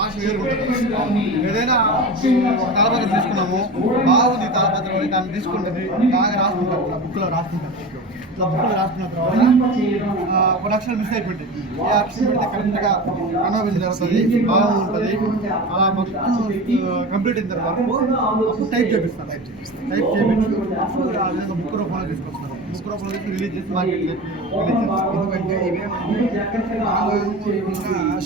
భాష వేరుకుంటుంది. ఏదైనా ఒక తాళపత్రం తీసుకున్నాము, బాగుంది తాళపత్రం అని దాన్ని తీసుకుంటుంది, బాగా రాసుకుంటారు, బుక్లో రాసుకుంటారు. ఇట్లా బుక్లో రాసుకున్న తర్వాత ఒక అక్షరం మిస్ అయిపోయింది. ఏ అక్షరం పెడితే కరెక్ట్గా కన్వర్జన్ జరుగుతుంది, బాగుంటుంది. అలా మొత్తం కంప్లీట్ అయిన తర్వాత అప్పుడు టైప్ చేపిస్తారు. టైప్ చేపించి బుక్ రూపంలో తీసుకొస్తారు. బుక్ రూపంలో తీసుకు రిలీజ్ చేసి మార్కెట్ ఎందుకంటే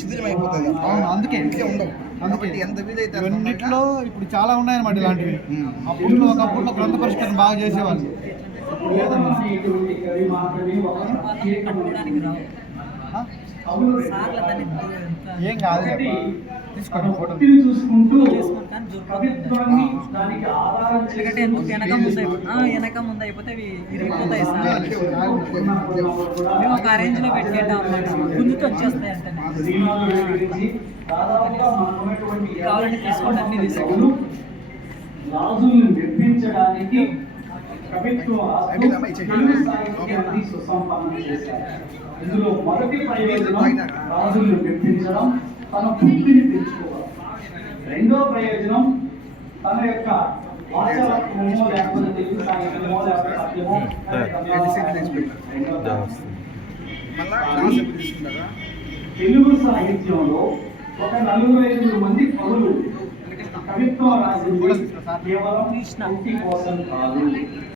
శిథిలం అయిపోతుంది. అవును, అందుకే ఉండవు. అందుకే ఎంత వీలైతే అన్నింటిలో ఇప్పుడు చాలా ఉన్నాయన్నమాట ఇలాంటివి. అప్పట్లో ఒకప్పుట్లో గ్రంథ పరిష్కరణ బాగా చేసేవాళ్ళు. ఏం కాదు, తీసుకోండి ఫోటో వెనక ముందు అయిపోతే అవి ఇరిగిపోతాయి సార్. మేము ఒక అరేంజ్ లో పెట్టేటాం అన్నమాట, గుంజుతో వచ్చేస్తాయి అంటే కావాలంటే తీసుకోండి, అన్ని తీసుకోండి. రాజులను మెప్పించడానికి సుసంపన్నం చేశారు. ఇందులో మొదటి ప్రయోజనం రాజులను మెప్పించడం, తన బుద్ధిని పెంచుకోవడం. రెండో ప్రయోజనం తన యొక్క వాచకత్వమో లేకపోతే తెలుగు సాహిత్యమో లేకపోతే పద్యమో. తెలుగు సాహిత్యంలో ఒక 4-5 మంది కవులు కవిత్వం రాసింది కేవలం కోసం కాదు.